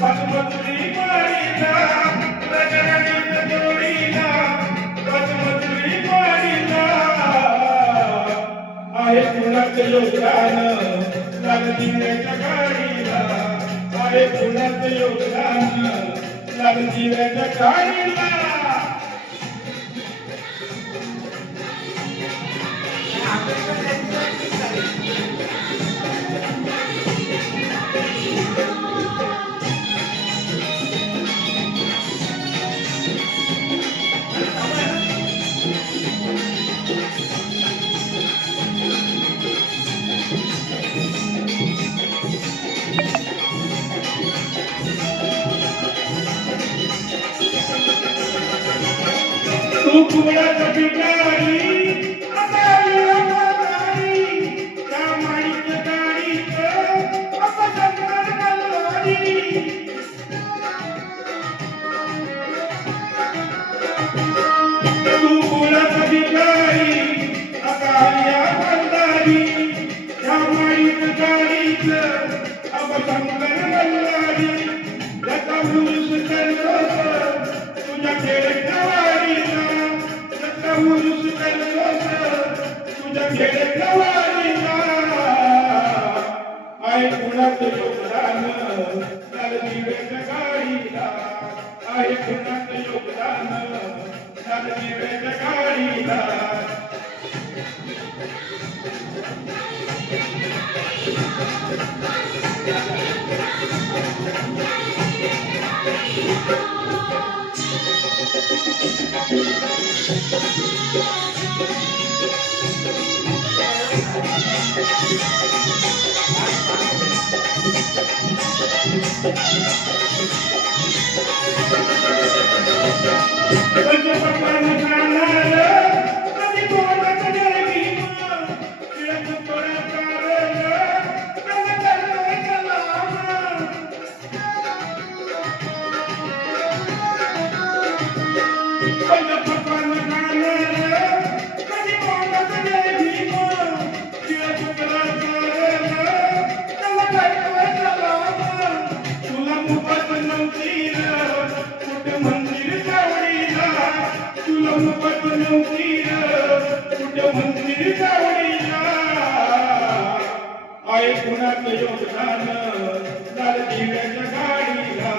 पचमचुरी मारीला रगरगीत जोडीला पचमचुरी मारीला आहे पुण्याचं योगदान लालदिव्याच्या गाडीला आहे पुण्याचं योगदान लालदिव्याच्या गाडीला तू कुबडाचा भिकारी असाई असाई त्या माईच्या गाडीचं अपशंकर मल्हारी तू कुबडाचा भिकारी असाई असाई त्या माईच्या गाडीचं अपशंकर मल्हारी त्याचा उरुस करतो तुझ्या खेळच्या वाडीला उरुस करतो तुझ्या खेळच्या वाडीला आहे पुण्याचं योगदान लालदिव्याच्या गाडीला आहे पुण्याचं योगदान लालदिव्याच्या गाडीला पंचपक्वान्न खाणार कधी तोंडात देवी तिळक तोडा चाललं कधी करतोय सलाम पंचपक्वान्न खाणार कधी तोंडात देवी तिळक तोडा चाललं कधी करतोय सलाम तुला मुफत नव्हती कुठे मंदिर तुला मुफत नव्हती कुठे मंदिर जावडीला आहे पुण्याचं योगदान लालदिव्याच्या गाडीला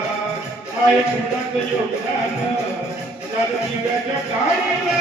आहे पुण्याचं योगदान लालदिव्याच्या गाडीला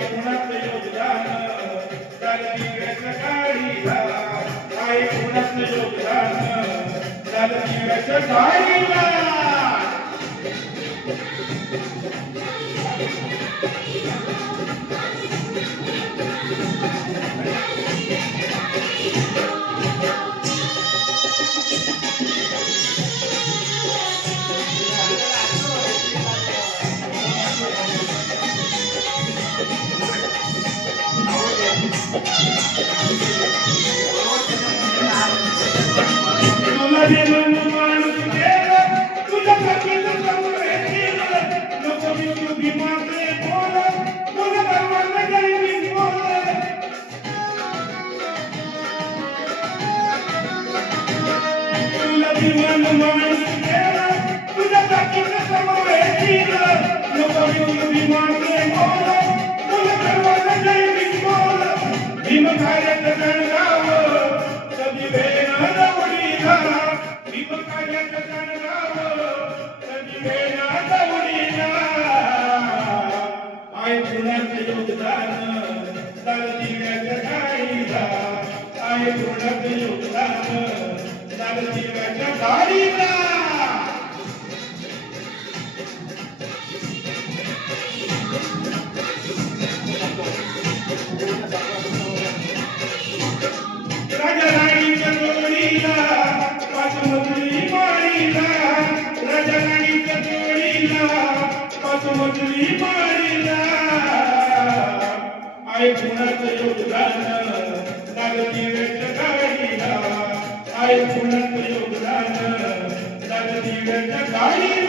पुण्याचं योगदान लालदिव्याच्या गाडीला आहे पुण्याचं योगदान लालदिव्याच्या गाडीला Thank you. आहे कुणाचं योगदान चालदिव्याच्या गाडीला आहे कुणाचं योगदान चालदिव्याच्या गाडीला राजा राणीच्या जोडीला पाच मजली माळीला राजा राणीच्या जोडीला पाच मजली माळीला आहे कुणाचं योगदान चालदिव्याच्या गाडीला आहे कुणाचं योगदान चालदिव्याच्या गाडीला